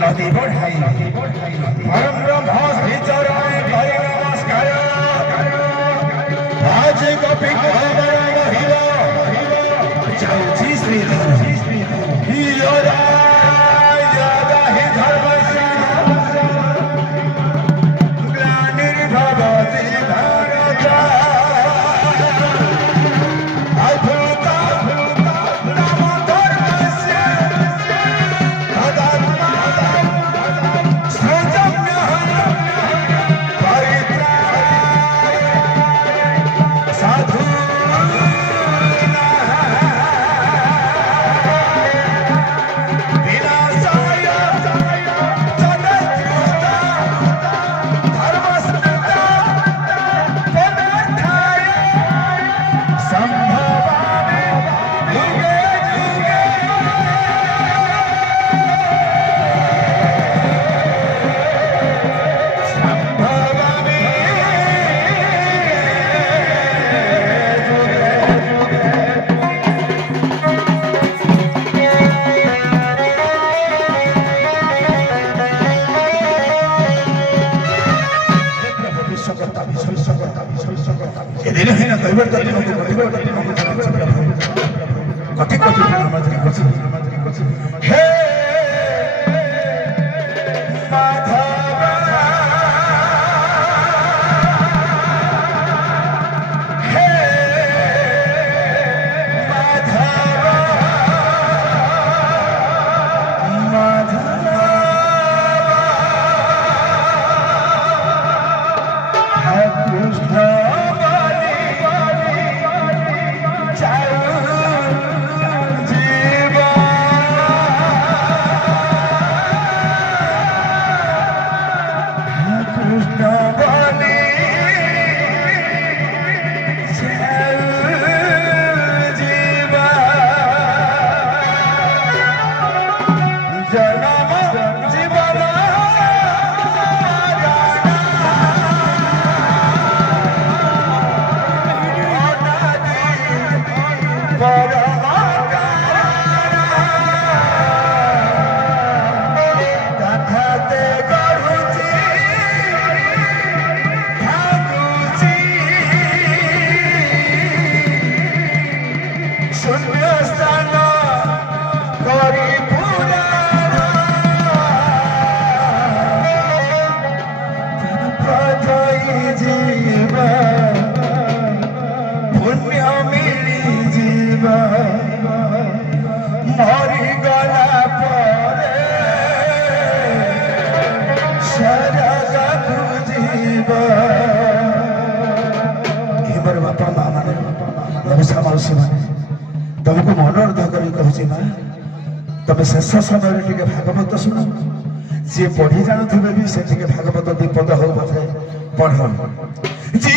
নদী বঢ়াই পরম ব্রহ্ম চরণে করে নমস্কার আজ গোপী কুমার মহিল যাচ্ছি শ্রীধর तुमको मनोरथ कर तुम शेष समय टे भागवत शुण जी पढ़ी जानुवे भी से भागवत दीपद हो पढ़ जी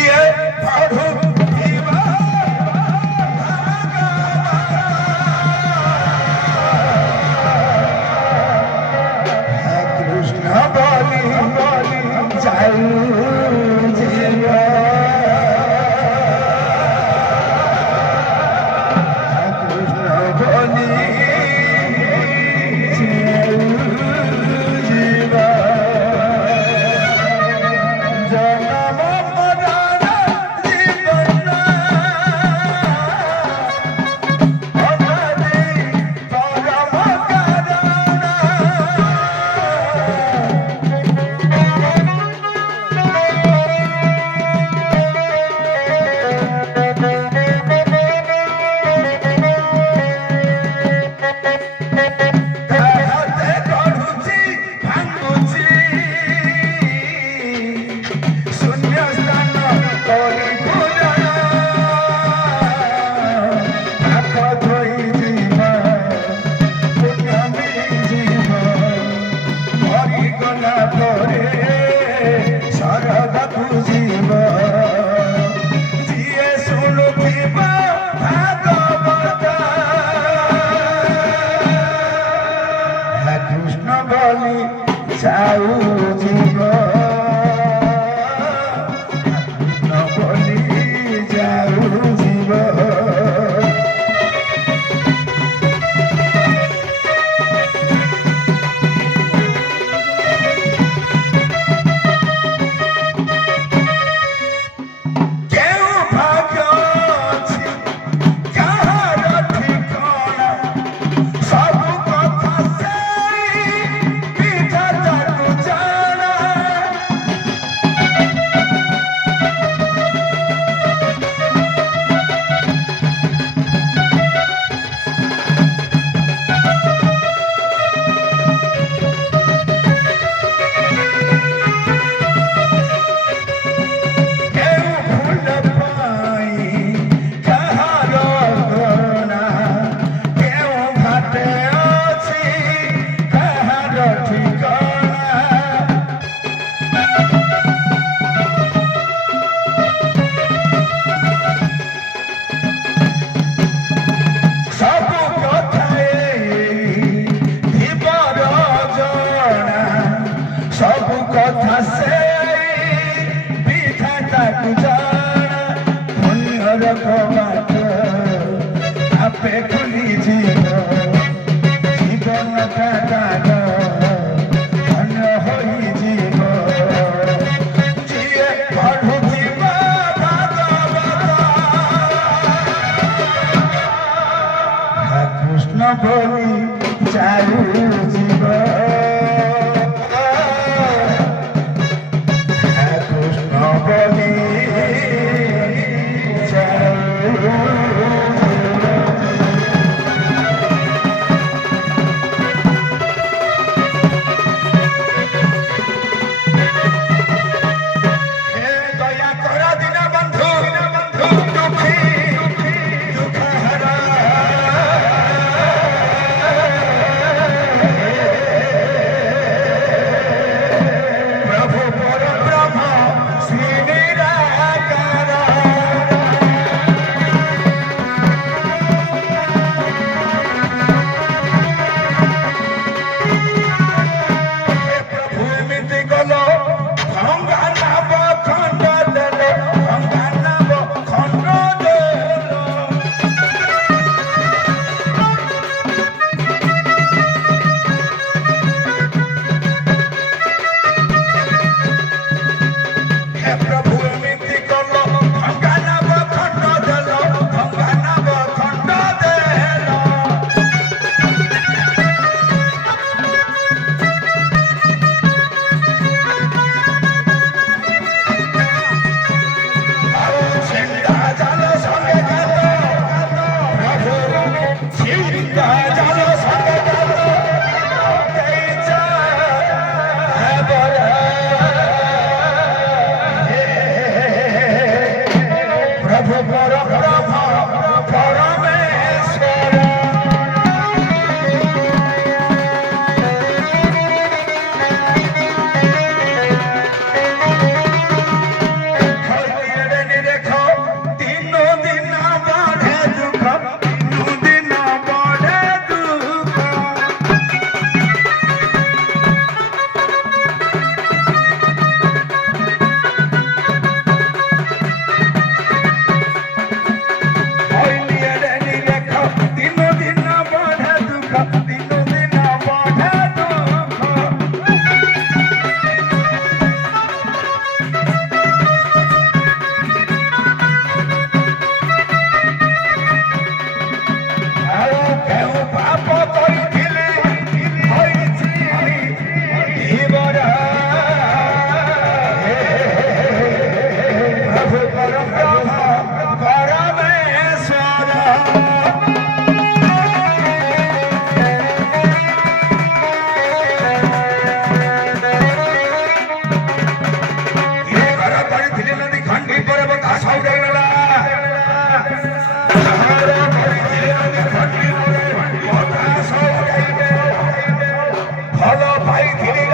कृष्ण बोली जाऊ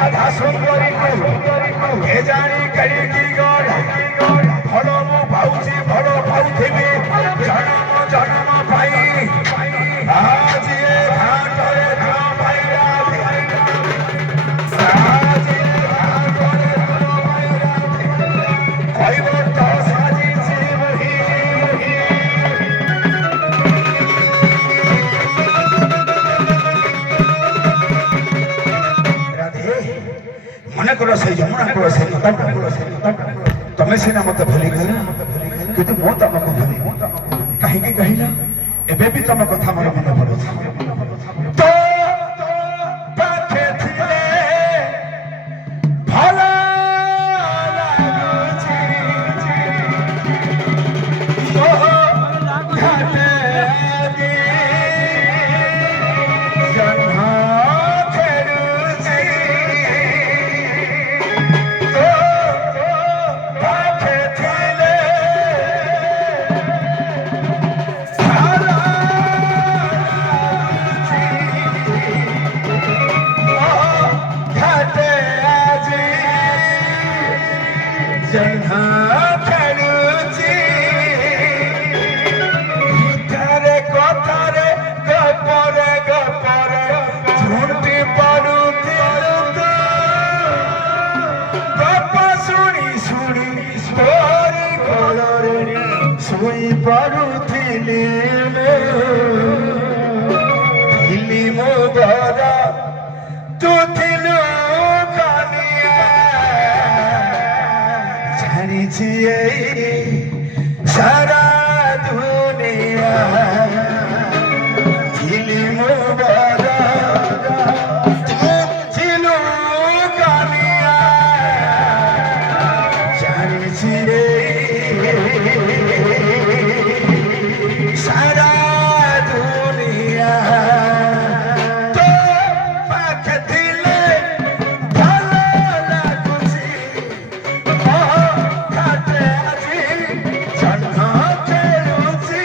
রাধা সুন্দরী এ জানি কেড়ি কি গল ভাল মু পাউছি ভাল পাউথিবি জনম জনম পাই আজ এ ঘাটরে ধা পাইরা আজ এ ঘাটরে ধা পাইরা কইব তো সাজিছি বহি মনে করো সেই যমুনা করো সেই তুমি সিনা মতো ভুলি গেল কিন্তু ମୁଁ ତମକୁ ଭୁଲି କାହିଁକି କହିଲ ଏବେ ବି ତମ କଥା ମୋର ମନେ ପଡୁଛି ତ ପାଖେ ଥିଲେ ଭଲ ଲାଗୁଛି ଘାଟେ ଆଜି ଜହ୍ନ ଖେଳୁଛି ପାଖେ ଥିଲେ ଘାଟେ ଆଜି ଜହ୍ନ ଖେଳୁଛି କଥାରେ କଥାରେ ଗପରେ ଗପରେ ଝୁଣ୍ଟି ପଡୁଥିଲୁ ତୁ ଗପ ଶୁଣି ଶୁଣି ତୋରି କୋଳରେ ଶୋଇ ପଡୁଥିଲି ଥିଲି ମୋ ଘର ତୁ ଥିଲୁ କନିଆ ଜାଣିଛି ଏଇ ସାରା ଦୁନିଆ ଥିଲି ମୋ ଘର ତୁ ଥିଲୁ କନିଆ ଜାଣିଛି ଏଇ ସାରା ଦୁନିଆ ତୋ ପାଖେ ଥିଲେ ଭଲ ଲାଗୁଛି ଘାଟେ ଆଜି ଜହ୍ନ ଖେଳୁଛି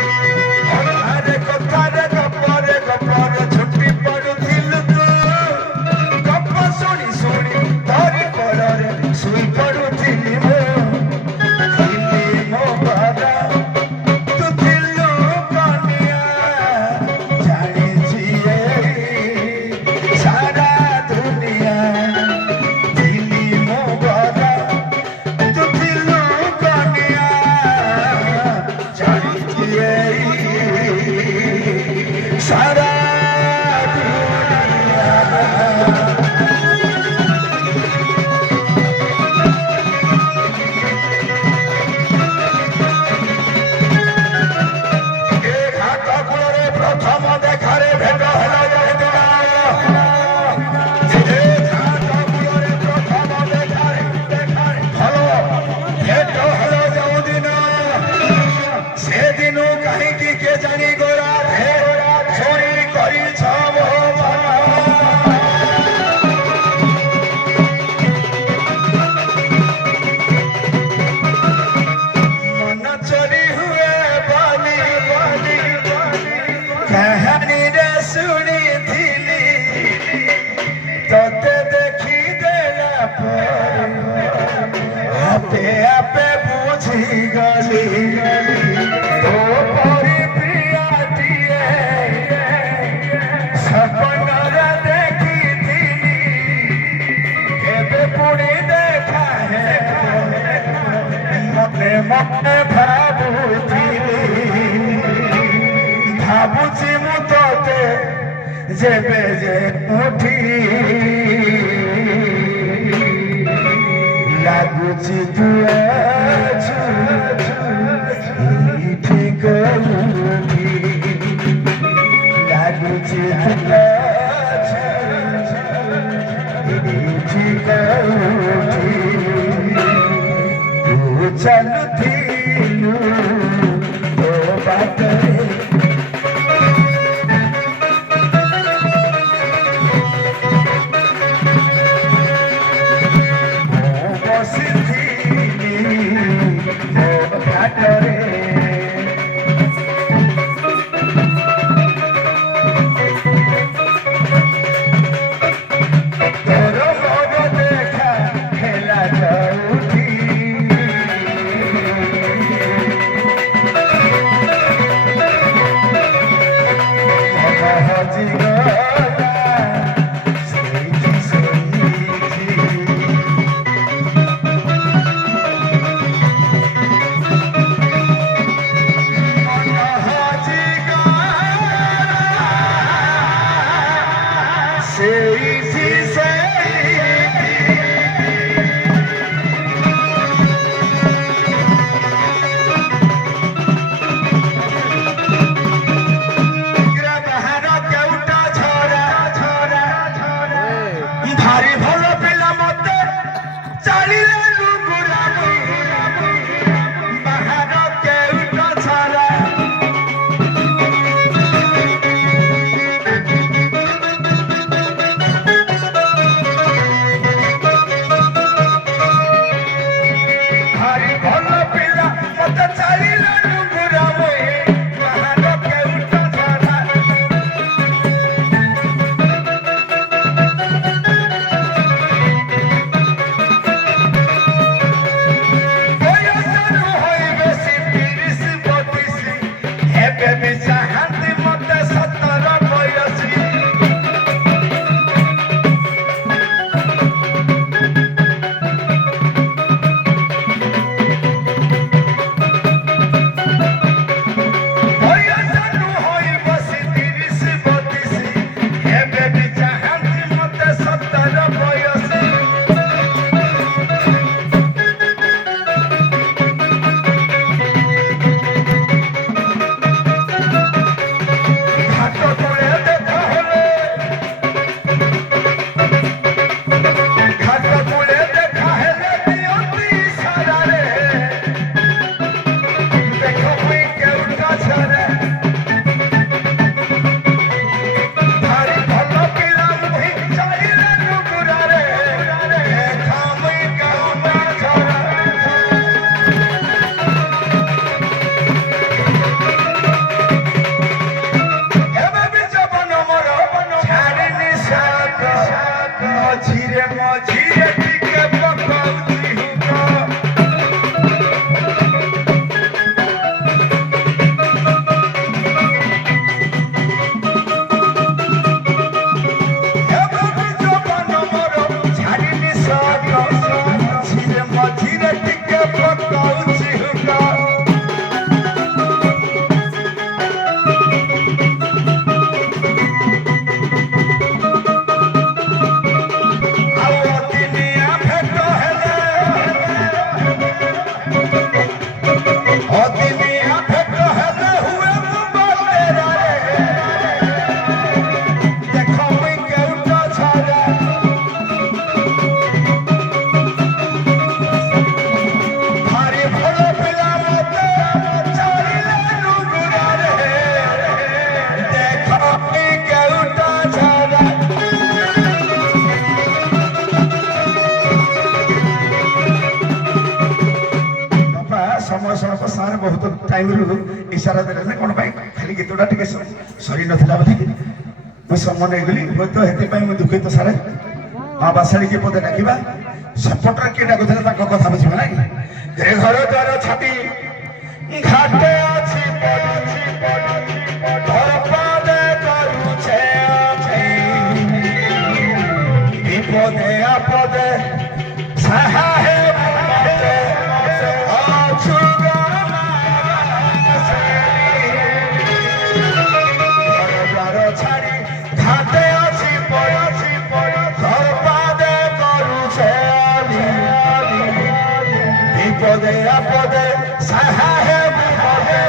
କଥାରେ କଥାରେ ଗପରେ ଗପରେ ଝୁଣ୍ଟି ପଡୁଥିଲୁ ତୁ ଗପ ଶୁଣି ଶୁଣି ତୋରି କୋଳରେ ଶୋଇ ପଡୁଥିଲି ମୁଁ ଥିଲି ମୋ ଘର ତୁ ଥିଲୁ କନିଆ ଜାଣିଛି ଏଇ ସାରା ଦୁନିଆ ଥିଲି ମୋ ଘର ତୁ ଥିଲୁ କନିଆ ଜାଣିଛି ଏଇ ସାରା ଏ ଘାଟ କୂଳରେ ପ୍ରଥମ ଦେଖାରେ ଭେଟ ହେଲା ଯେଉଁଦିନ ଏ ଘାଟ କୂଳରେ ପ୍ରଥମ ଦେଖାରେ ଭଲ ଭେଟ ହେଲା ଯେଉଁଦିନ ସେଦିନ କାହିଁକି କେ ଜାଣି ଗୋରା ଚୋରି କରିଛ ମୋ ମନ ମନ ଚୋରି ହୁଏ ବୋଲି କାହାଣୀରେ ଶୁଣିଥିଲି ତତେ ଦେଖିଦେଲା ପରେ ଆପେ ଆପେ ବୁଝିଗଲି ତୋ ପରି ପ୍ରିୟଟିଏ ସପନରେ ଦେଖିଥିଲି ଏବେ ପୁଣି ଦେଖା ମନେ ମନେ ଭାବୁଛି ମୁଁ ତତେ ଯେବେ ଯେ ଉଠି ଲାଗୁଛି ତୁ ଅଛୁ ଏଇଠି କୋଉଠି ଲାଗୁଛି ତୁ ଅଛୁ ଏଇଠି କୋଉଠି ତୁ ଚାଲୁଥିଲୁ ତୋ ବାଟରେ ବସିଥିଲି घाटरे ସାର୍ ବହୁତ ଟାଇମରୁ ଇସାରା ଦେଲେ କ'ଣ ପାଇଁ ଖାଲି ଗୀତଟା ଟିକେ ସରି ନଥିଲା ବୋଲି ମୁଁ ସମୟ ନେଇଗଲି ହୁଏତ ସେଥିପାଇଁ ମୁଁ ଦୁଃଖିତ ସାର୍। ହଁ ବାସାଳିକି ପଦେ ଡାକିବା ସେପଟରେ କିଏ ଡାକୁଥିଲେ ତାଙ୍କ କଥା ବୁଝିବା ନାଇଁ। ଘର ଦ୍ୱାର ଛାଟି ଘାଟେ ଅଛି ବିପଦେ ଆପଦେ ସାହା পদে আপদে সাহাহে বিপদে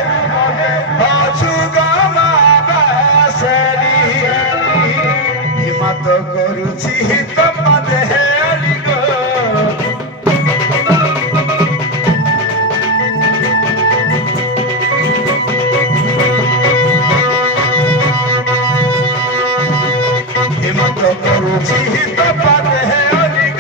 অছুগমা বাসেরি হিমত করুছি তোমাদে হেরিগ হিমত করুছি তোমাদে হেরিগ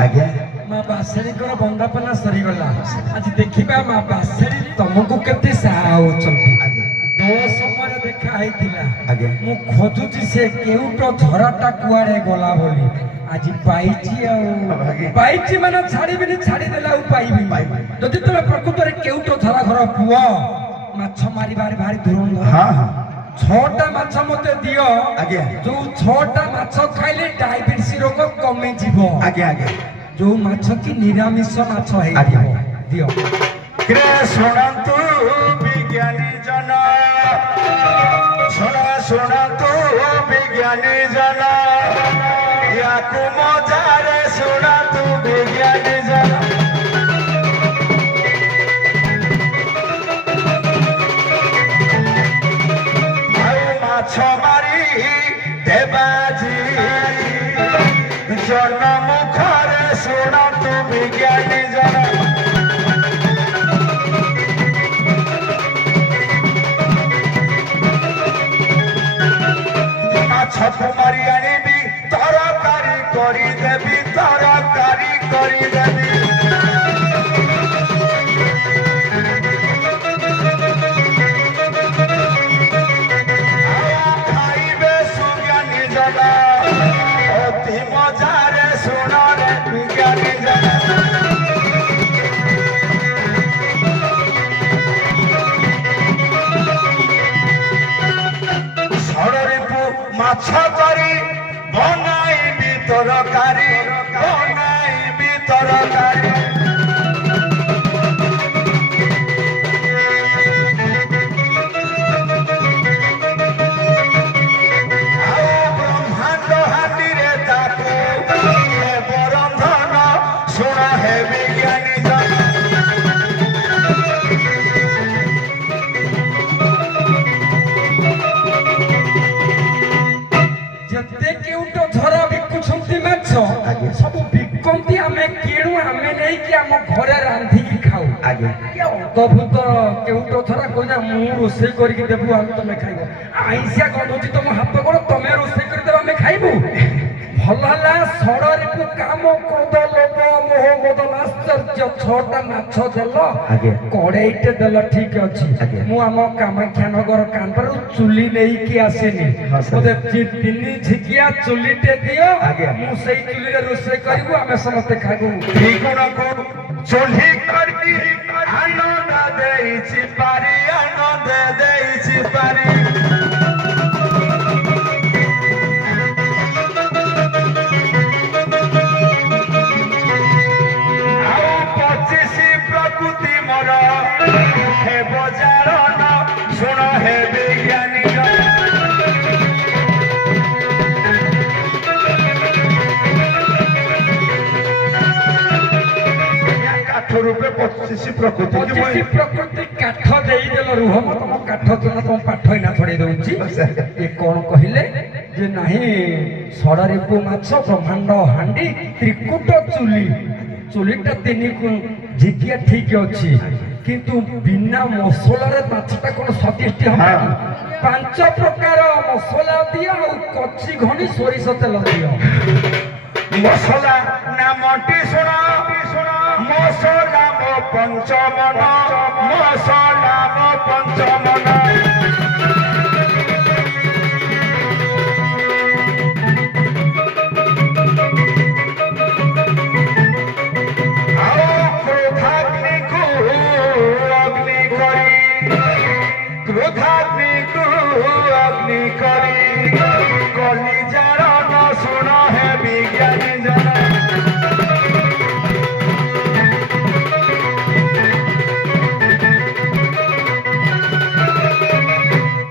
ଆଜ୍ଞା ମା ବାସେରୀଙ୍କର ବନ୍ଦାପନା ସରିଗଲା। ଆଜି ଦେଖିବା ମା ବାସେରୀ ତମକୁ କେତେ ସାହା ହଉଛନ୍ତି। ଦୋଳ ସମୟରେ ଦେଖା ହେଇଥିଲା। ମୁଁ ଖୋଜୁଛି ସେ କେଉଟ ଝରାଟା କୁଆଡେ ଗଲା ବୋଲି। ଆଜି ପାଇଛି ଆଉ ପାଇଛି ମାନେ ଛାଡ଼ିବିନି, ଛାଡ଼ିଦେଲେ ଆଉ ପାଇବି। ଯଦି ତମେ ପ୍ରକୃତରେ କେଉଟ ଝରା ଘର ପୁଅ, ମାଛ ମାରିବାରେ ଭାରି ଧୁରନ୍ଧର। 6ଟା ମାଛ ମତେ ଦିଅ। ଯୋଉ 6ଟା ମାଛ ଖାଇଲେ ଡାଇବେଟିସ ରୋଗ କମିଯିବ। ଯୋଉ ମାଛ କି ନିରାମିଷ ମାଛ ହେଇଯିବ ଦିଅ। ଶୁଣନ୍ତୁ ବିଜ୍ଞାନୀ ଜନ, ଶୁଣନ୍ତୁ ବିଜ୍ଞାନୀ ଜନ, ୟାକୁ ମଜାରେ ଶୁଣନ୍ତୁ ବିଜ୍ଞାନୀ ଜନ। ମାଛ ମାରି ଦେବାଜି ଜନ ମୁଖରେ ଶୁଣନ୍ତୁ ବିଜ୍ଞାନୀ ଜନ। ମାଛକୁ ମାରି ଆଣିବି, ତରକାରୀ କରିଦେବି, ତରକାରୀ କରିଦେବି। অতি মজারে শোনারে বিজ্ঞানী জানা। ষড়রিপু মাছ করি বনাইবি তরকারি, বনাইবি তরকারি। ସବୁ ବିକନ୍ତି, ଆମେ କିଣୁ, ଆମେ ନେଇକି ଆମ ଘରେ ରାନ୍ଧିକି ଖାଉ। ଅଦ୍ଭୁତ କେଉଟ ଥରା କହିଲା ମୁଁ ରୋଷେଇ କରିକି ଦେବୁ ଆମେ ତମେ ଖାଇବ। ଆଇଁଷିଆ ଗନ୍ଧୁଛି ତମ ହାତ ଗୋଡ଼, ତମେ ରୋଷେଇ କରିଦେବ ଆମେ ଖାଇବୁ। ଭଲ ହେଲା। ଷଡ଼ରିପୁ କାମ କ୍ରୋଧ ଲୋଭ ମୋହ ମଦ ଆଶ୍ଚର୍ଯ୍ୟ 6ଟା ମାଛ ଦେଲ, କଡ଼େଇଟେ ଦେଲ, ଠିକ ଅଛି। ମୁଁ ଆମ କାମାକ୍ଷାନଗର କାଣ୍ଡରୁ ଚୁଲି ନେଇକି ଆସିନି। ମତେ 3 ଝିକିଆ ଚୁଲିଟେ ଦିଅ, ମୁଁ ସେଇ ଚୁଲିରେ ରୋଷେଇ କରିବୁ, ଆମେ ସମସ୍ତେ ଖାଇବୁ। ଚୁଲି କରି ଆନନ୍ଦ ଦେଇଛି ପାରି, ଆନନ୍ଦ ଦେଇଛି ପାରି। ପ୍ରକୃତି ମୋର ହେ ବଜାର ଶୁଣ ହେ ବିଜ୍ଞାନୀ। କାଠ ରୂପେ 25 ପ୍ରକୃତି କାଠ ଦେଇଦେଲ। ରୁହ, ତମ କାଠ ତମ ପାଠ ଏଇନା ଛଡେଇ ଦଉଛି। ଏ କଣ କହିଲେ ଯେ ନାହିଁ ଷଡ଼ରିପୁ ମାଛ, ବ୍ରହ୍ମାଣ୍ଡ ହାଣ୍ଡି, ତ୍ରିକୁଟ ଚୁଲି। ଚୁଲିଟା 3 ଝିକିଆ ଠିକ ଅଛି, କିନ୍ତୁ ବିନା ମସଲାରେ ମାଛଟା କଣ ସ୍ୱାଦିଷ୍ଟ ହବ? 5 ପ୍ରକାର ମସଲା ଦିଅ ଆଉ କଚି ଘଣି ସୋରିଷ ତେଲ ଦିଅ। ମସଲା ନାମଟି ଶୁଣ, ମସଲା ମୋ ପଞ୍ଚମନ, ମସଲା ମୋ ପଞ୍ଚମନ। ক্রোধাগ্নিকু অগ্নি করি কলিজার ন শুণ হে বিজ্ঞানী জন।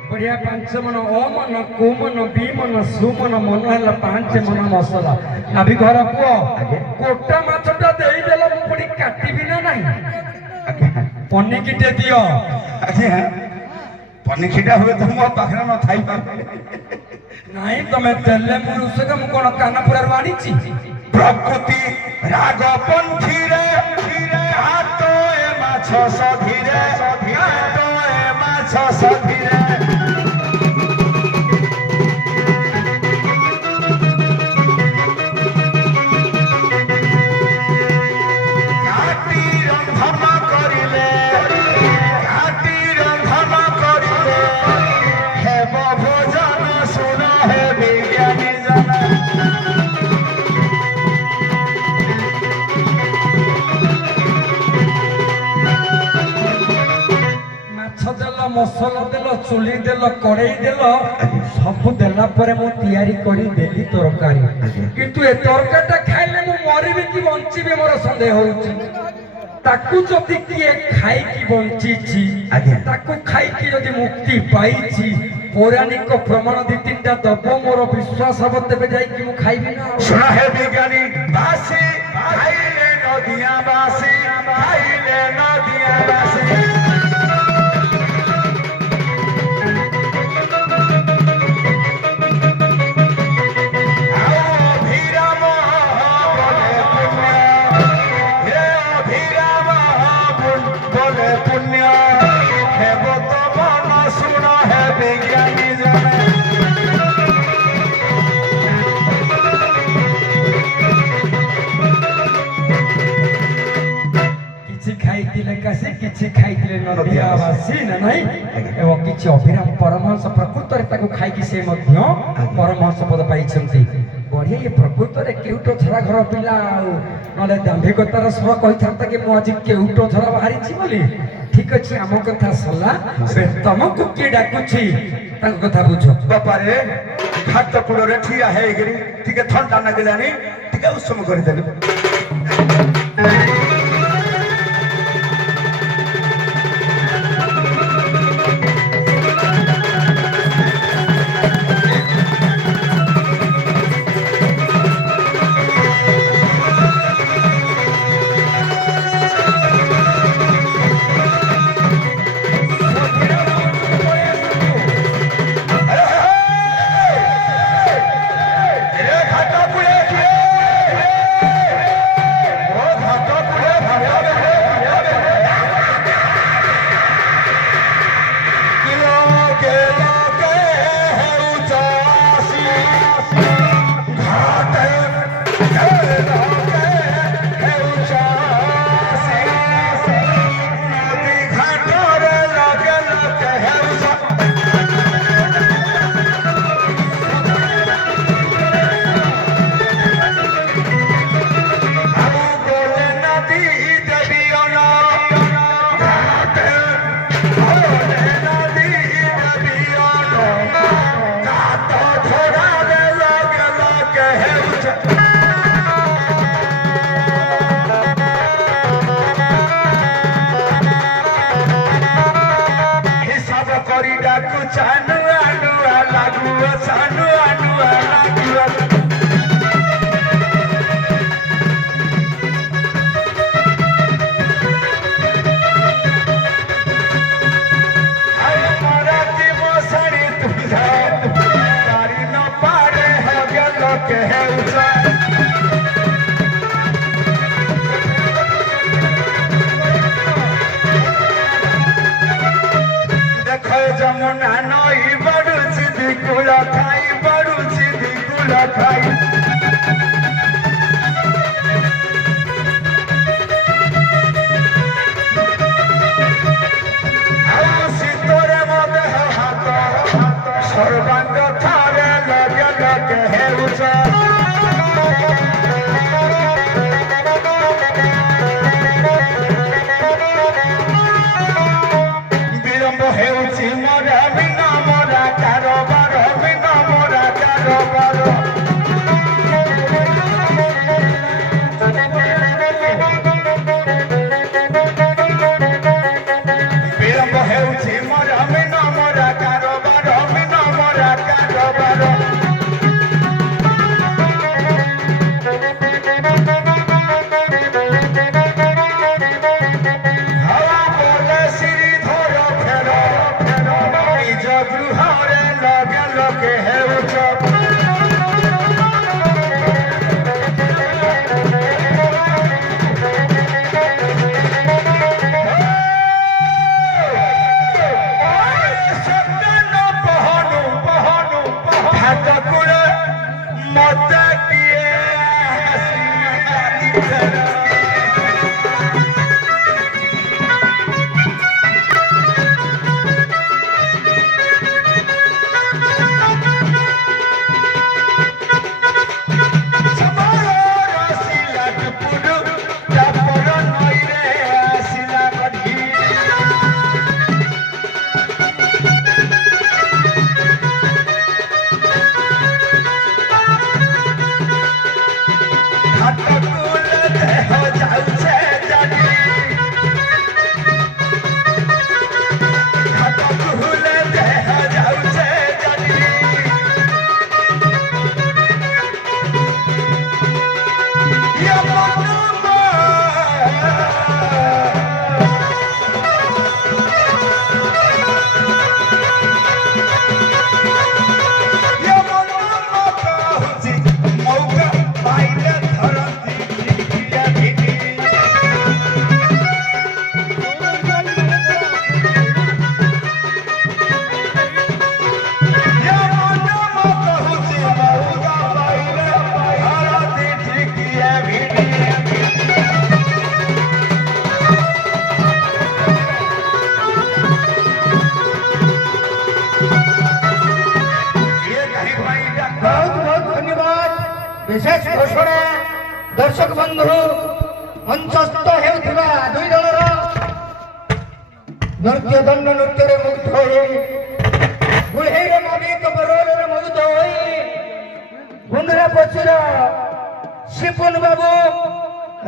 বঢ়িয়া। 5 মন অমନ, କୋମନ, ବିମନ, ସୁମନ, ମନ ହେଲା 5 ମନ ମସଲା। ନାଭି ଘର ପୁଅ, ଗୋଟା ମାଛଟା ଦେଇଦେଲ, ମୁଁ ପୁଣି କାଟିବି ନା ନାହିଁ? ପନିକିଟେ ଦିଅ। ପନିକିଟା ହୁଏ ତ ମୋ ପାଖରେ ନଥାଇପାରେ। ନାଇଁ, ତମେ ଦେଲେ ମୁଁ ରୋଷେଇ, ମୁଁ କଣ କାନପୁରାରୁ ଆଣିଛି? ପ୍ରକୃତି ରାଗ ପନ୍ଥୀରେ ହାତ ଏ ମାଛ ସଧିରେ କାଟଏ ମାଛ ସଧିରେ ଘାଟି ରନ୍ଧନ କରିଲେ ହେବ ଭୋଜନ ଶୁଣ ହେ ବିଜ୍ଞାନୀ ଜନ ମାଛ ଦେଲ ମସଲା ଦେଲ ଚୁଲି ଦେଲ କଡ଼େଇ ଦେଲ ସବୁ ଦେଲା ପରେ ମୁଁ ତିଆରି କରି ଦେଲି ତରକାରୀ କିନ୍ତୁ ଏ ତରକାରୀଟା ଖାଇଲେ ମୁଁ ମରିବି କି ବଞ୍ଚିବି ମୋର ସନ୍ଦେହ ହଉଛି ତାକୁ ଯଦି କିଏ ଖାଇକି ବଞ୍ଚିଛି ତାକୁ ଖାଇକି ଯଦି ମୁକ୍ତି ପାଇଛି ପୌରାଣିକ ପ୍ରମାଣ ଦି ତିନିଟା ଦବ ମୋର ବିଶ୍ୱାସ ହବ ତେବେ ଯାଇକି ମୁଁ ଖାଇବି ନା ଶୁଣ ହେ ବିଜ୍ଞାନୀ ବାସି ଖାଇଲେ ନଦିଆ ବାସି ଖାଇଲେ ନଦିଆ ବାସି କିଛି ଖାଇଥିଲେ ନଦିଆବାସୀ ନା ନାହିଁ ଏବଂ କିଛି ଅଭିରାମ ପରମହଂସ ପ୍ରକୃତରେ ତାକୁ ଖାଇକି ସେ ମଧ୍ୟ ପରମହଂସ ପଦ ପାଇଛନ୍ତି ବଢିଆ ଏ ପ୍ରକୃତରେ କେଉଟ ଛଡା ଘର ପିଲା ଆଉ ନହେଲେ ଦାମ୍ଭିକତାର ସହ କହିଥାନ୍ତା କି ମୁଁ ଆଜି କେଉଟ ଛଡା ବାହାରିଛି ବୋଲି ଠିକ ଅଛି ଆମ କଥା ସରିଲା ତମକୁ କିଏ ଡାକୁଛି ତାଙ୍କ କଥା ବୁଝ ବାପାରେ ଘାଟ କୂଳରେ ଠିଆ ହେଇକିରି ଟିକେ ଥଣ୍ଡା ଲାଗିଲାଣି ଟିକେ ଉଷୁମ କରିଦେଲୁ जमुना नई बड़ुची दिकुल खाई बड़ुची दिकुल खाई शीतरे मदे हाथ सर्वांग थारे लगे लगे हेउछ विलम्ब हेउछि मोरा बिना मोरा कारोबार बिना मोरा कारोबार विलम्ब हेउछि मोरा बिना मोरा कारोबार बिना मोरा कारोबार যাচ্ছে জানি হাত খুলে দেখা যাচ্ছে জানি विशेष घोषणा दर्शक बंधु मंचस्थ हेउथिबा दुई दलर नृत्य दंड नृत्य मुग्ध होई गुहेर नवीक बरोर मुग्ध होई गुंडरा पछिर शिपुन बाबू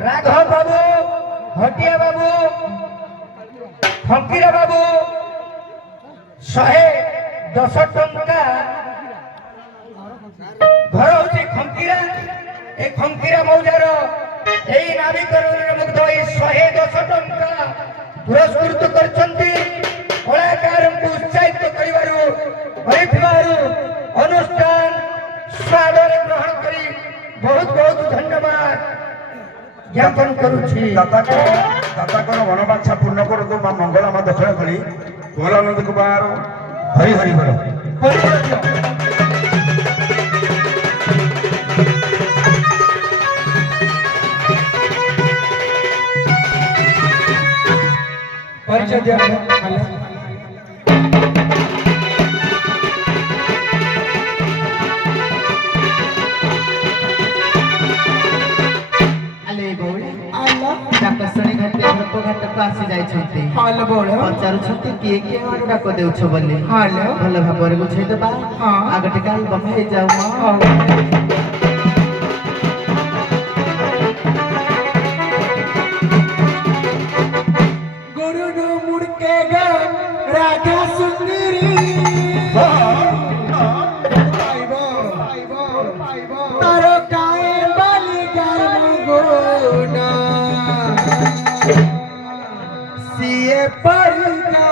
राघव बाबू हटिया बाबू फकीरा बाबू 110 टंका घर हूँ खंकीरा ए खंकीरा मौजार यही नाविकरण मुग्ध 110 टंका पुरस्कृत करछंती कलाकार को उत्साहित करिवारु अनुष्ठान सादर ग्रहण करी बहुत बहुत धन्यवाद ज्ञापन करुछि। दाता को मनोवांछा पूर्ण कर दो मां मंगला मां दक्षिण करी भोलानंद कुमार हरि हरि बोलो। परिचय दिया ଡାକଶୁଣି ଘାଟି ଘଟ ଘାଟକୁ ଆସି ଯାଇଛନ୍ତି। ପଚାରୁଛନ୍ତି କିଏ କିଏ ଆମର ଡାକ ଦେଉଛ ବୋଲି। ଭଲ ଭାବରେ ବୁଝେଇଦେବା। ଆଗ ଟିକେ ଆଲବମ୍ ହେଇଯାଉ। राधा सुंदरी तारो काए बाली गान गोना सीए परी गो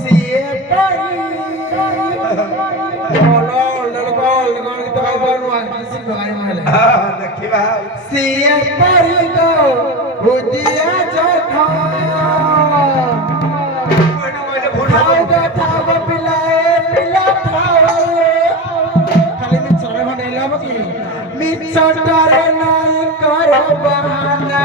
सीए परी बोलो लड़कोल गण तो बाबू आकिसी गाय माला देखिबा सीए परी गो बुदिया जखा मिचटारे नहीं करो बहाना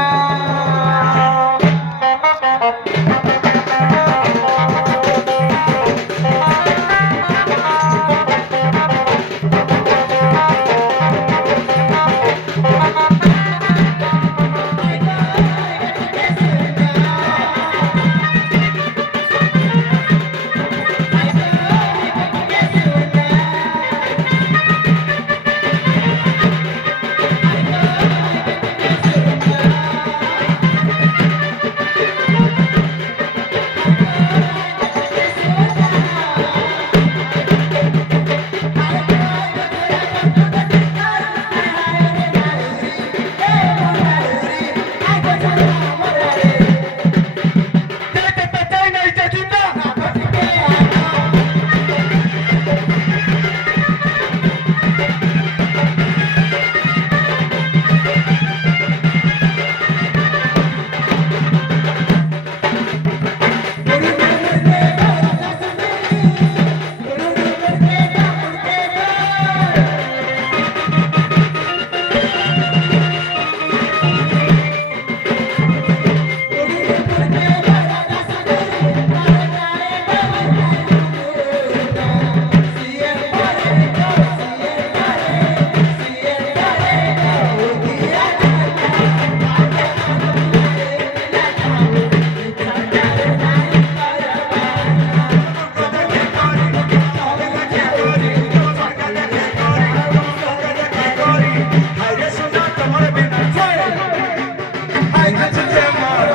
নাচছে মনে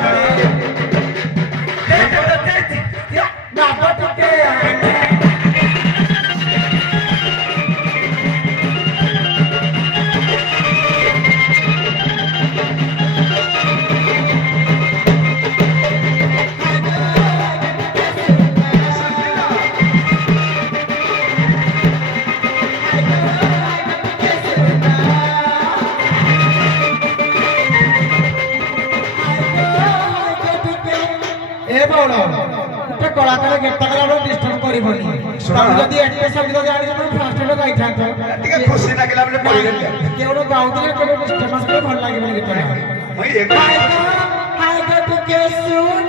না বটকে আনে କଳାକାର ଗୀତ ଗାଇଲା ଡିଷ୍ଟର୍ବ କରିବନି ତମେ ଯଦି ଏତେ ସଙ୍ଗୀତ ଜାଣିଛ ତମେ ଫାଷ୍ଟ ରେ ଗାଇଥାନ୍ତ ଟିକେ ଖୁସି ଲାଗିଲା ବୋଲି ପଡ଼ିଗଲି କେଉଁ ଗାଉଥିଲେ କେବେ ଡିଷ୍ଟର୍ବାନ୍ସ କଲେ ଭଲ ଲାଗିବନି ଗୀତଟା ମୁଁ ଏକ ଟିକେ ଶୁଣ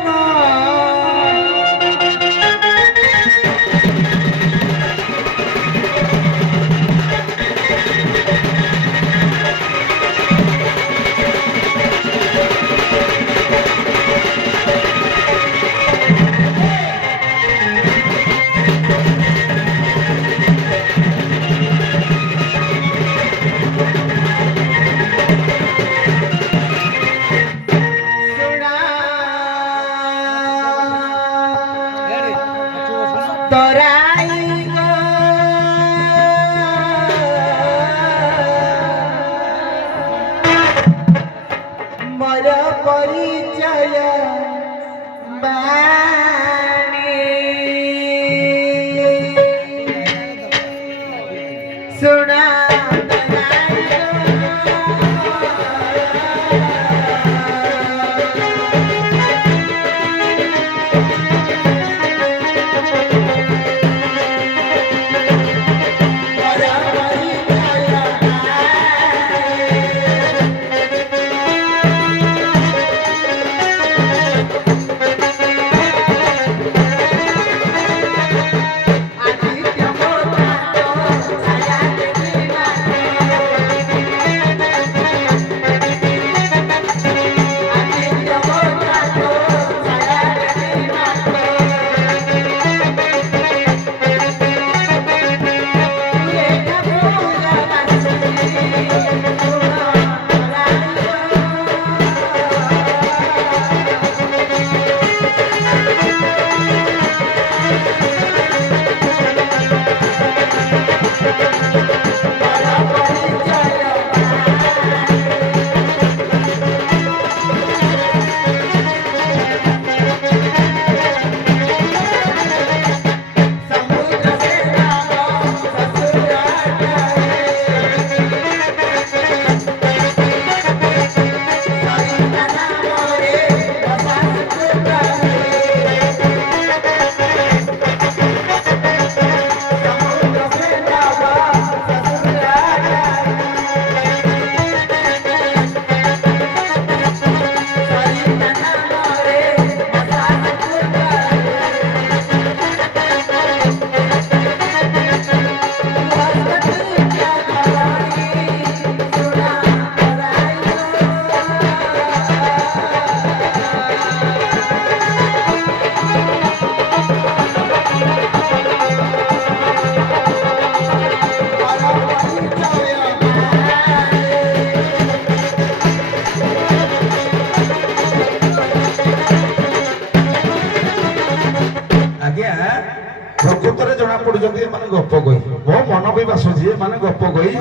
ପ୍ରକୃତରେ ଜଣା ପଡୁଛନ୍ତି ଏମାନେ ଗପ କହି ମୋ ମନ ବି ବାସୁଛି ଏମାନେ ଗପ କହି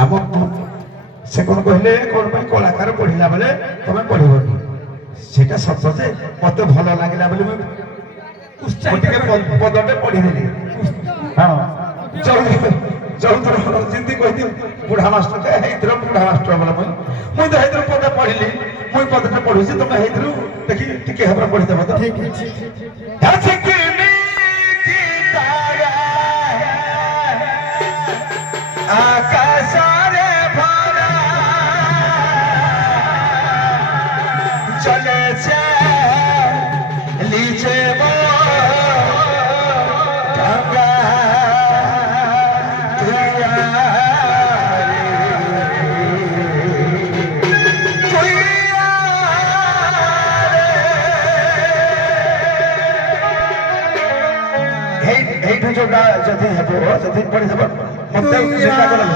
ଆମ ସେ କଣ କହିଲେ କଣ ପାଇଁ କଳାକାର ପଢିଲା ବେଳେ ତମେ ପଢିବନି ସେଇଟା ସତ ଯେ ମତେ ଭଲ ଲାଗିଲା ବୋଲି ମୁଁ ଟିକେ ପଦଟେ ପଢିଦେଲି ହଁ ଚଉଥର ଯେମିତି କହିଲି ବୁଢା ମାଷ୍ଟର ହେଇଥିର ବୁଢା ମାଷ୍ଟର ବୋla ମୁଇଁ ତ ହେଇଥିରୁ ପଦେ ପଢିଲି ମୁଇଁ ପଦଟେ ପଢୁଛି ତମେ ହେଇଥିରୁ ଦେଖି ଟିକେ ଭାବରେ ପଢିଦେବ ତ ଠିକ ଅଛି আকাশরে ভরা চলেছে লিচে গঙ্গা এইটু যোটা যদি হব যদি পড়িদেব মতে চিন্তা করলাম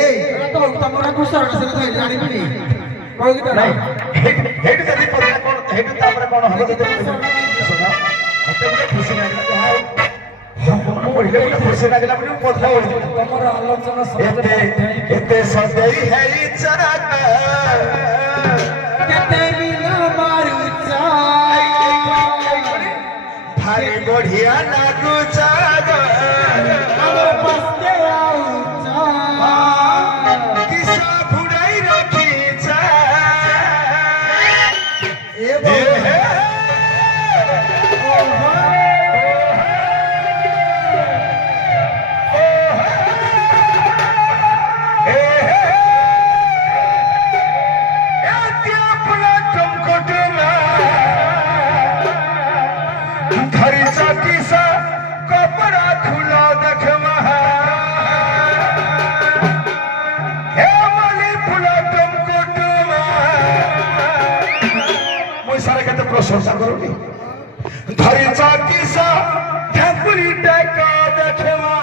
এই তো କହୁ ତମର କୁଶଳ ସେ ଧରି ଜାଣିବିନି କହୁ କି ନାଇଁ ହେଡୁ ଯଦି କଥା କଣ ହେଡୁ ତାପରେ କଣ ହବ ଯଦି ଶୁଣ ମତେ ଗୋଟେ ଖୁସି ଲାଗିଲା ମୁଁ କହିଲେ ଗୋଟେ ଖୁସି ଲାଗିଲା ବୋଲି ମୁଁ କଥା ହଉଛି ତମର ଆଲୋଚନା ଏତେ ସଦେଇ ହେଇ ଚାକା କେତେ ବିଲ ମାରୁଛ ଭାରି ବଢିଆ ଲାଗୁଛ ଆମର ପସ୍ତେ ଆଉଛ କିସ ଘୁରାଇ ରଖିଛ ଏ ବୋଉ कपड़ा खुला देखमा हे मली फुला तुमको टुमा मुई सारे केते प्रशंसा करूनी धरी किसा ठाकुरी टाका देखमा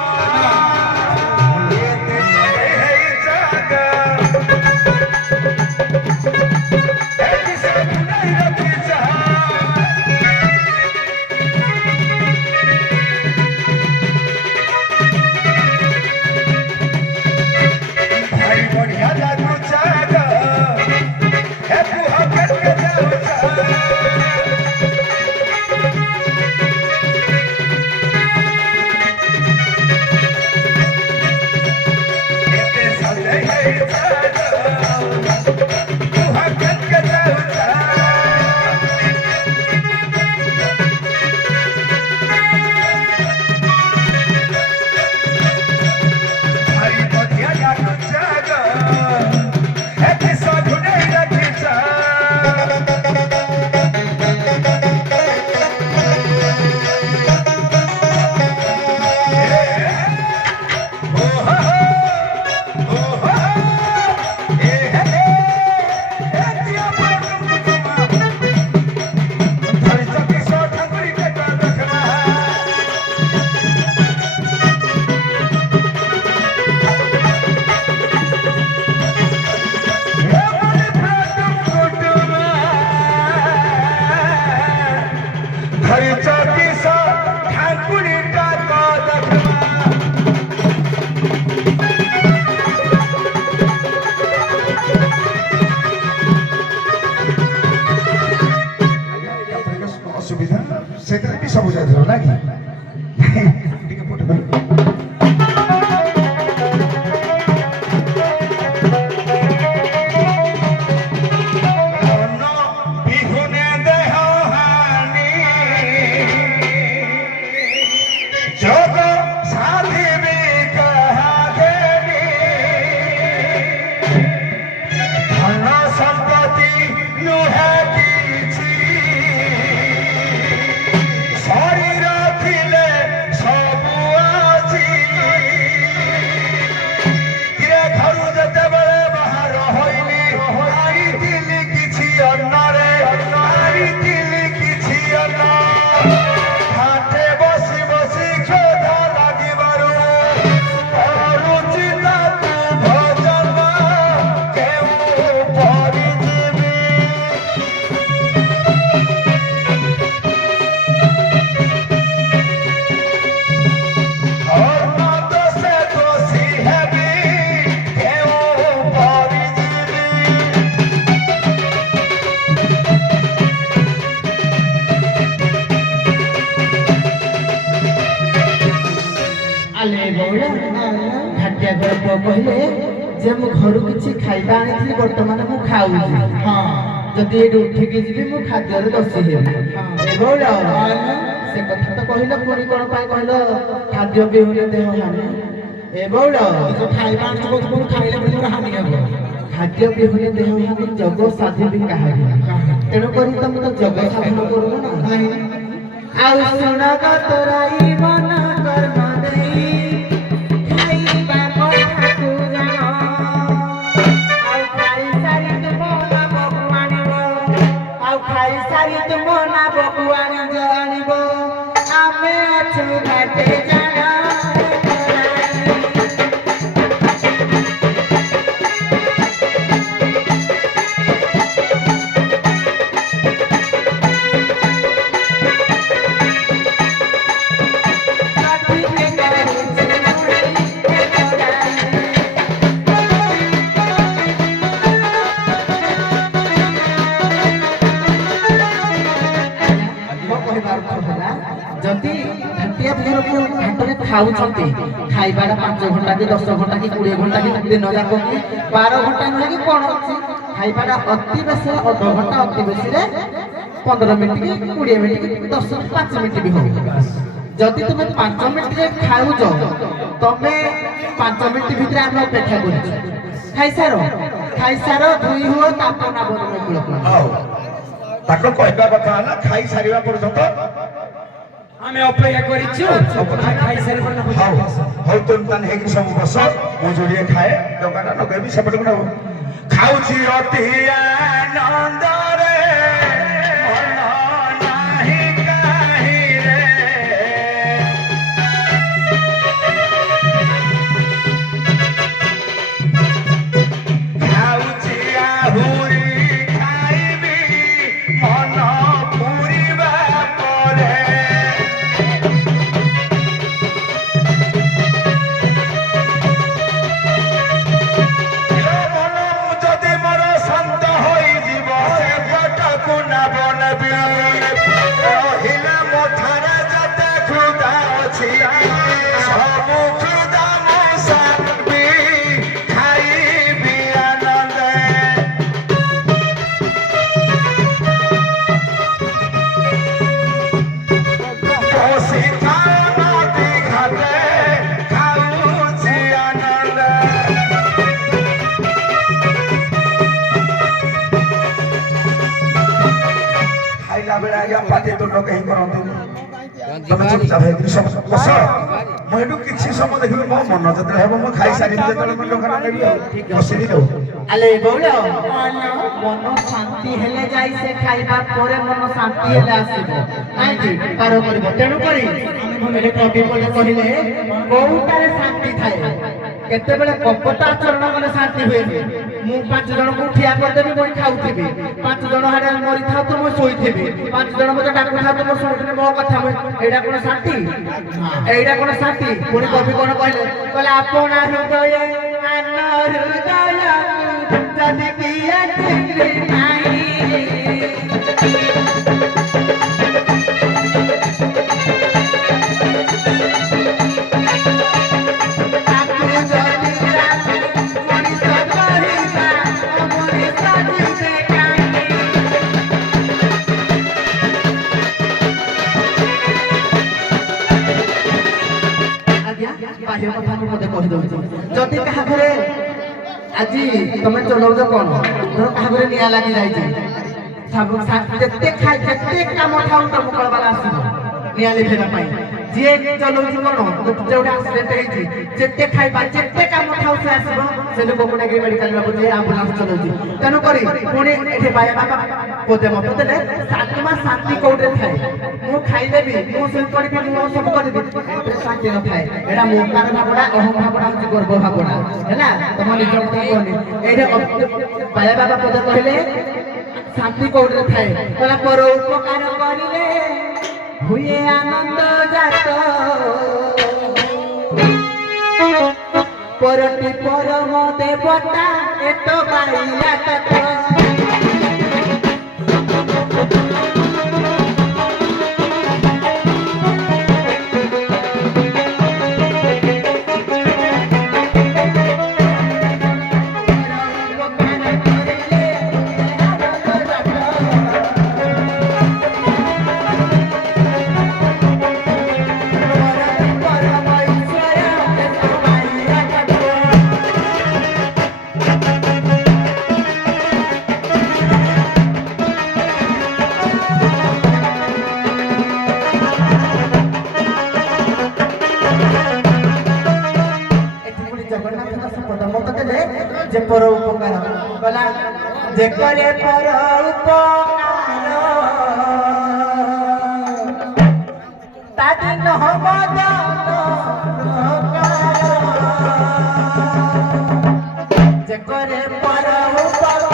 सुविधा से भी सब जाए ना कि कहले जे मु घर किछि खाइबा आनी वर्तमान मु खाउछि हां जदि एडु उठिके जिबि मु खाद्य रे दसी हेबि ए बौला से कथा तो कहले पुरी कोन पाए कहले खाद्य बिहुने देह हानि ए बौला जो खाइबा आनी को पुरी खाइले मोर हानि हेबो खाद्य बिहुने देह हानि जग साधि भी काहे तेनो करी तम तो जग साधन करू ना आ सुना का तोराई मना कर मदई ଖାଉଛନ୍ତି ଖାଇବାଟା 5 ଘଣ୍ଟା କି 10 ଘଣ୍ଟା କି 20 ଘଣ୍ଟା କି ଦିନ ଯାକ କି 12 ଘଣ୍ଟା ନୁହେଁ କି କଣ ଅଛି ଖାଇବାଟା ଅତି ବେଶୀରେ ଅଧ ଘଣ୍ଟା ଅତି ବେଶୀରେ 15 ମିନିଟ୍ କି 20 ମିନିଟ୍ କି 5 ମିନିଟ୍ ବି ହଉ ଯଦି ତୁମେ 5 ମିନିଟ୍ରେ ଖାଉଛ ତମେ 5 ମିନିଟ୍ ଭିତରେ ଆମେ ଅପେକ୍ଷା କରୁଛୁ ଖାଇସାର ଧୋଇ ହୁଅ ତାପ ନା ବନ କୂଳକୁ ହଉ ତାକୁ କହିବା କଥା ହେଲା ଖାଇ ସାରିବା ପର୍ଯ୍ୟନ୍ତ ଆମେ ଅପେକ୍ଷା କରିଛୁ ଖାଇସାରି ହଉ ହଉ ତୁମ ତାନେ ହେଇକି ସବୁ ବସ ମୁଁ ଯୋଡ଼ିଏ ଖାଏ ଦୋକାନ ଲଗେଇବି ସେପଟକୁ ନେବୁ ଖାଉଛି ଅତି ଆନନ୍ଦରେ ମନ ନାହିଁ କାହିଁରେ ଖାଉଛି ଆହୁରି ଖାଇବି ମନ ପୁରିବା ପରେ ଯଦି ମୋର ଶାନ୍ତ ହୋଇଯିବ ସେ ପଟକୁ ନବ ନେବି ରହିଲା ମଥାରେ ଯେତେ କ୍ଷୁଦା ଅଛି ସବୁ କ୍ଷୁଦା ମୁଁ ସାରିବି ଖାଇବି ଆନନ୍ଦେ ବସିଥାଉ ନଦୀ ଘାଟେ ଖାଉଛି ଆନନ୍ଦେ ଖାଇଲା ବେଳେ ଆଜ୍ଞା ପାଟି ତୁଣ୍ଡ କେହି କରନ୍ତିନି ତମେ ଚୁପଚାପ ହେଇକି ସବୁ ବସ ମୁଁ ଏଠୁ କିଛି ସମୟ ଦେଖିବି ମୋ ମନ ଯେତେବେଳେ ହେବ ମୁଁ ଖାଇସାରିବି ଯେତେବେଳେ ମୁଁ ଦୋକାନ ନେବି ଆଉ ବସିଲି ଆଉ ଆଲେ ବଉଳ ମନ ଶାନ୍ତି ହେଲେ ଯାଇ ସେ ଖାଇବା ପରେ ମନ ଶାନ୍ତି ହେଲେ ଆସିବ ନାଇଁ କି ପାର କରିବ ତେଣୁ କରି ଆମେ କବି ପଦେ କହିଲେ କୋଉଟାରେ ଶାନ୍ତି ଥାଏ କେତେବେଳେ କପଟ ଆଚରଣ କଲେ ଶାନ୍ତି ହୁଏନି ମୁଁ 5 ଜଣଙ୍କୁ ଠିଆ କରିଦେବି ମୁଁ ଖାଉଥିବି 5 ଜଣ ହାଡେ ମରିଥାଉ ତ ମୁଁ ଶୋଇଥିବି 5 ଜଣ ମତେ ଡାକୁଥାଉ ତ ମୁଁ ଶୁଣୁଥିବି ମୋ କଥା ଏଇଟା କଣ ଶାନ୍ତି ଏଇଟା କଣ ଶାନ୍ତି ପୁଣି କବି କଣ କହିଲେ ଆପଣା ହୃଦୟ ଆନ ହୃଦୟ ଯଦି କିଏ ଚିହ୍ନି ନାହିଁ ବାହ୍ୟ କଥା ମୁଁ ମତେ କହିଦଉଛି ଯଦି କାହା ଘରେ ଆଜି ତମେ ଚଲଉଛ କଣ ଧର କାହା ଘରେ ନିଆଁ ଲାଗି ଯାଇଛି ଯେତେ କାମ ଥାଉ ତମ କଳ ବାଲା ଆସିବ ନିଆଁ ଲିଭେଇବା ପାଇଁ ଯିଏ ଚଲଉଛି କଣ ଯୋଉଟା ଆକ୍ସିଡେଣ୍ଟ ହେଇଛି ଯେତେ ଖାଇବା ଯେତେ କାମ ଥାଉ ସେ ଆସିବ ସେ ଲୋକକୁ ନେଇକି ମେଡିକାଲ ନେବ ଯେ ଆମ୍ବୁଲାନ୍ସ ଚଲଉଛି ତେଣୁ କରି ପୁଣି ଏଠି ବାୟା ବାବା ପଦେ ମତ ଦେଲେ ଆତ୍ମା ଶାନ୍ତି କୋଉଠି ଥାଏ ମୁଁ ଖାଇଦେବି ମୁଁ ଶୋଇ ପଡିବି ମୁଁ ସବୁ କରିବି ଶାନ୍ତି ନଥାଏ ଏଇଟା ମୁକାର ଭାବନା ଅହଂ ଭାବନା ହଉଛି ଗର୍ବ ଭାବନା ହେଲା ତମ ନିଜ କଥା କହନି ଏଇଟା ବାୟା ବାବା ପଦେ କହିଲେ ଶାନ୍ତି କୋଉଠି ଥାଏ କହିଲା ପର ଉପକାର କରିଲେ ହୁଏ ଆନନ୍ଦ ଜାତ ପରଟି ପରମ ଦେବତା ଏତ ପାଇଲା ତତ जे पर उपकार गला जे करे पर उपकार तादिन हमद जे करे पर उपकार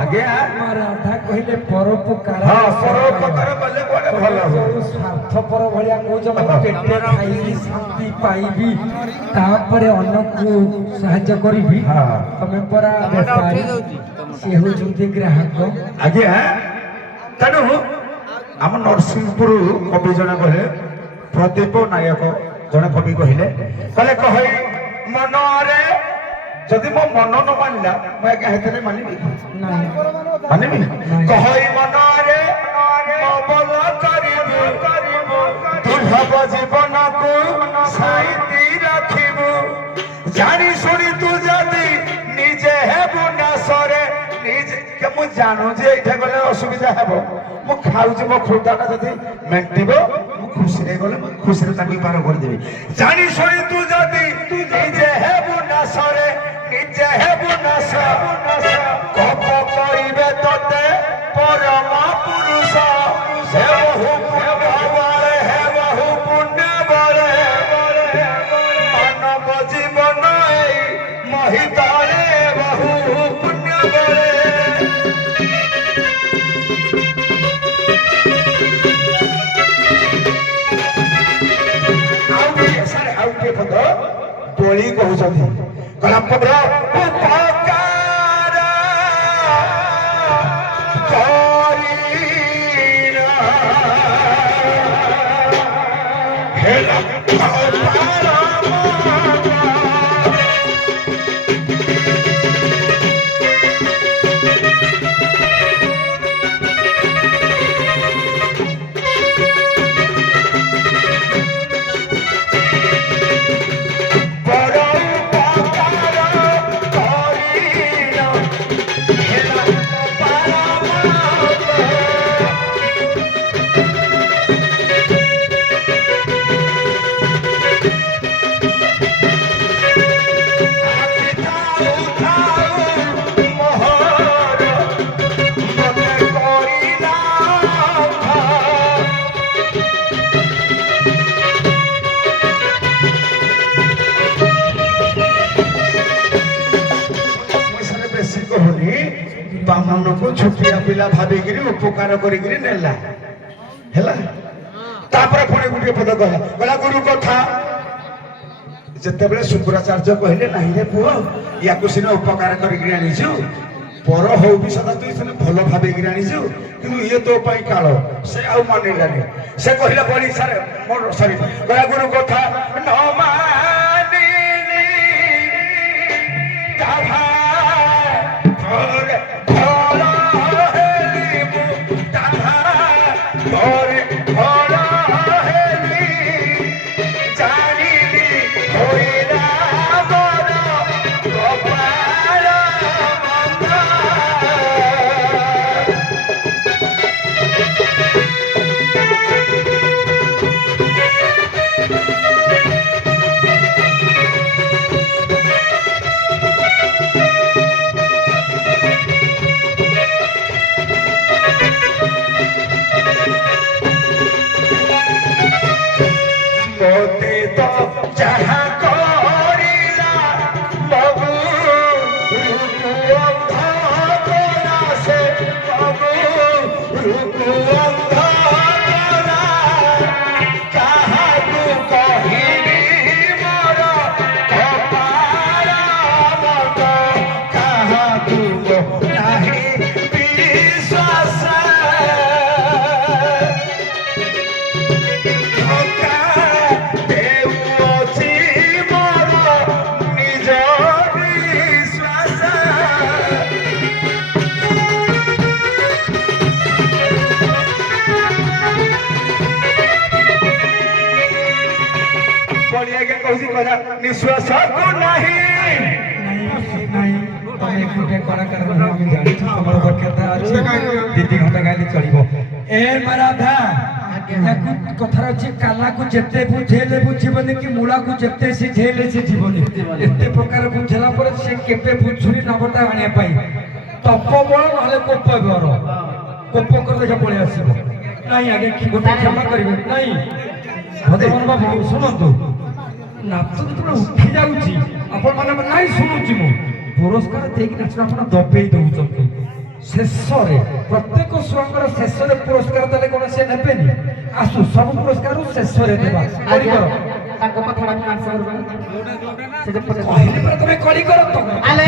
ଆଜ୍ଞା ମାରା ରାଧା କହିଲେ ପରୋପକାର ହଁ ପରୋପକାର କଲେ କୁଆଡ଼େ ଭଲ ହବ। ଯୋଉ ସ୍ୱାର୍ଥପର ଭଳିଆ କହୁଛ ମୁଁ ପେଟେ ଖାଇବି ଶାନ୍ତି ପାଇବି ତାପରେ ଅନ୍ୟକୁ ସାହାଯ୍ୟ କରିବି ହଁ। ତମେ ପରା ବେପାରୀ ସେ ହେଉଛନ୍ତି ଗ୍ରାହକ। ଆଜ୍ଞା ତେଣୁ ଆମ ନରସିଂହପୁର କବି ଜଣେ କହିଲେ ପ୍ରଦୀପ ନାୟକ ଜଣେ କବି କହିଲେ କହଇ ମନରେ ଯଦି ମୋ ମନ ନ ମାନିଲା ମୁଁ ଆଜ୍ଞା ହେଥିରେ ମାନିବି ମାନିବି କହଇ ମନରେ ମବଲ କରିବୁ ତୁ ହବ ଜୀବନକୁ ସାଇତି ରଖିବୁ ଜାଣି ଶୁଣି ତୁ ଯଦି ନିଜେ ହେବୁ ନାଶରେ ନିଜେ ମୁଁ ଜାଣୁଛି ଏଇଟା ଗଲେ ଅସୁବିଧା ହେବ ମୁଁ ଖାଉଛି ମୋ କ୍ଷୁଧାଟା ଯଦି ମେଣ୍ଟିବ ମୁଁ ଖୁସିରେ ଗଲେ ମୁଁ ଖୁସିରେ ତାକୁ ପାର କରିଦେବି ଜାଣି ଶୁଣି ତୁ ଯଦି ନିଜେ ହେବୁ ନାଶରେ ନିଜେ ହେବୁ ନାଶ କପ କରିବେ ତତେ ପରମ ପୁରୁଷ ସେ ବହୁ ପୁଣ୍ୟ ବଳେ ହେ ବହୁ ପୁଣ୍ୟ ବଳେ ମାନବ ଜୀବନ ଏଇ ମହିତରେ ବହୁ ପୁଣ୍ୟ ବଳେ ଆଉ କିଏ ପଦ ଦୋଳି କହୁଛନ୍ତି କହିଲା ପର ଉପକାର କରିନା ହେଲା ବାମନକୁ ଛୋଟିଆ ପିଲା ଭାବିକିରି ଉପକାର କରିକିରି ନେଲା ହେଲା ତାପରେ ପୁଣି ଗୋଟିଏ ପଦ କହିଲା ଗୁରୁ କଥା ଯେତେବେଳେ ଶୁକ୍ରାଚାର୍ଯ୍ୟ କହିଲେ ନାହିଁ ରେ ପୁଅ ୟାକୁ ସିନା ଉପକାର କରିକିରି ଆଣିଛୁ ପର ହଉ ବି ସଦା ତୁ ସିନା ଭଲ ଭାବିକିରି ଆଣିଛୁ କିନ୍ତୁ ଇଏ ତୋ ପାଇଁ କାଳ ସେ ଆଉ ମାନିଲାନି ସେ କହିଲା ବଳି ସାର୍ ମୋର ସରି କହିଲା ଗୁରୁ କଥା ନ ମାନିଲି ତାହା निश्वास नहीं ତମେ ଏକୁଟିଆ କଳାକାର ନୁହଁ ଆମେ ଜାଣିଛୁ ତମର ଦକ୍ଷତା ଅଛି ଦି ଘଣ୍ଟା ଗାଇଲେ ଚଳିବ ଏ ରାଧା ୟାକୁ କଥାର ଅଛି କାଲାକୁ ଯେତେ ବୁଝେଇଲେ ବୁଝିବନି କି ମୂଳାକୁ ଯେତେ ସିଝେଇଲେ ସିଝିବନି ଏତେ ପ୍ରକାର ବୁଝେଇଲା ପରେ ସେ କେବେ ବୁଝୁନି ନବଟା ଆଣିବା ପାଇଁ ତପବଳ ନହେଲେ କୋପ ବର କୋପ କରିଲେ ସେ ପଳେଇ ଆସିବ ନାଇଁ ଆଜ୍ଞା ଗୋଟେ କ୍ଷମା କରିବେ ନାଇଁ ଭଦ୍ରମୋହନ ବାବୁ ଶୁଣନ୍ତୁ ନାଚ ଯେତେବେଳେ ଉଠି ଯାଉଛି ଆପଣ ମାନେ ନାଇଁ ଶୁଣୁଛି ମୁଁ ପୁରସ୍କାର ଦେଇକି ନାଚ ଆପଣ ଦବେଇ ଦଉଛନ୍ତି ଶେଷରେ ପ୍ରତ୍ୟେକ ଛୁଆଙ୍କର ଶେଷରେ ପୁରସ୍କାର ଦେଲେ କଣ ସେ ନେବେନି ଆସୁ ସବୁ ପୁରସ୍କାର ଶେଷରେ ଦେବା ଆଜ୍ଞା ତାଙ୍କ କଥାଟା ମୁଁ ଆନ୍ସର କରିବି ସେଟା ପରେ କହିଲି ପରା ତମେ କଳି କର ତମେ ଆଲେ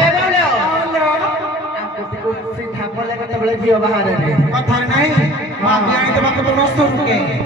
ବୋଲ ସିଧା ପଲେ କେତେବେଳେ ଝିଅ ବାହାରେ କଥାରେ ନାହିଁ ମା ବିଆଣି ତ ବାପ ତ ନଷ୍ଟ